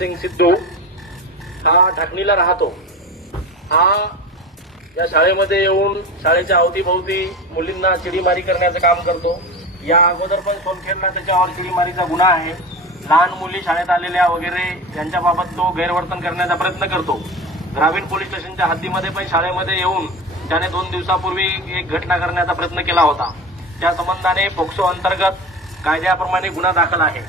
सिंग सिद्धू हा ढाकणीला राहतो। हा या शाळेमध्ये येऊन शाळेच्या अवतीभोवती मुलींना चिडीमारी करण्याचं काम करतो। या अगोदर पण सोनखेडला त्याच्यावर चिडीमारीचा गुन्हा आहे। लहान मुली शाळेत आलेल्या वगैरे यांच्याबाबत तो गैरवर्तन करण्याचा प्रयत्न करतो। ग्रामीण पोलीस स्टेशनच्या हद्दीमध्ये पण शाळेमध्ये येऊन त्याने 2 दिवसापूर्वी एक घटना करण्याचा प्रयत्न केला होता। त्या संबंधाने पोक्सो अंतर्गत कायद्याप्रमाणे गुन्हा दाखल आहे।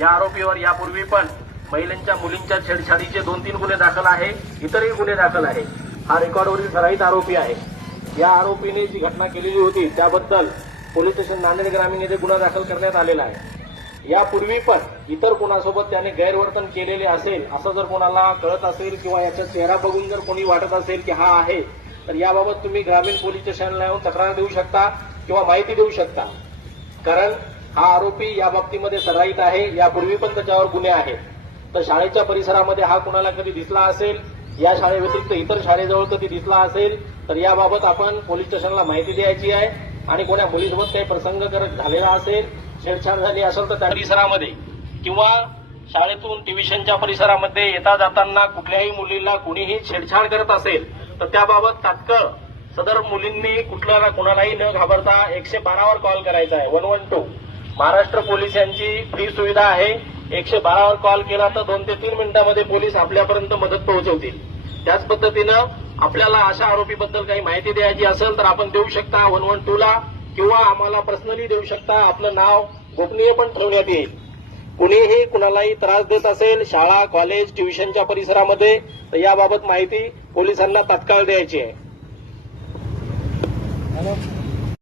या आरोपीवर यापूर्वी पण महिलांच्या मुलींच्या छेडछाडीचे 2-3 गुन्हे दाखल आहे, इतरही गुन्हे दाखल आहे। हा रेकॉर्डवरील ठराविक आरोपी आहे। या आरोपीने जी घटना केलेली होती त्याबद्दल पोलीस स्टेशन नांदेड ग्रामीण येथे गुन्हा दाखल करण्यात आलेला आहे। यापूर्वी पण इतर कोणासोबत त्याने गैरवर्तन केलेले असेल असं जर कोणाला कळत असेल किंवा याचा चेहरा बघून जर कोणी वाटत असेल की हा आहे, तर याबाबत तुम्ही ग्रामीण पोलीस स्टेशनला येऊन तक्रार देऊ शकता किंवा माहिती देऊ शकता। कारण हा आरोपी या बाबतीमध्ये सराईत आहे। यापूर्वी पण त्याच्यावर गुन्हे आहेत। तर शाळेच्या परिसरामध्ये हा कुणाला कधी दिसला असेल, या शाळेव्यतिरिक्त इतर शाळेजवळ कधी दिसला असेल, तर याबाबत आपण पोलीस स्टेशनला माहिती द्यायची आहे। आणि कोणा मुलीसोबत काही प्रसंग झालेला असेल, छेडछाड झाली असेल, तर त्या परिसरामध्ये किंवा शाळेतून ट्युशनच्या परिसरामध्ये येता जाताना कुठल्याही मुलीला कुणीही छेडछाड करत असेल, तर त्याबाबत तात्काळ सदर मुलींनी कुणालाही न घाबरता 112 वर कॉल करायचा आहे। 112 महाराष्ट्र पोलीस यांची फ्री सुविधा आहे। 112 वर कॉल केला तर 2 ते 3 मिनिटांमध्ये पोलीस आपल्यापर्यंत मदत पोहोचवतील। त्याच पद्धतीनं आपल्याला अशा आरोपीबद्दल काही माहिती द्यायची असेल तर आपण देऊ शकता 112 ला, किंवा आम्हाला पर्सनली देऊ शकता। आपलं नाव गोपनीय पण ठेवण्यात येईल। कुणीही कुणालाही त्रास देत असेल शाळा, कॉलेज, ट्युशनच्या परिसरामध्ये, तर याबाबत माहिती पोलिसांना तात्काळ द्यायची आहे।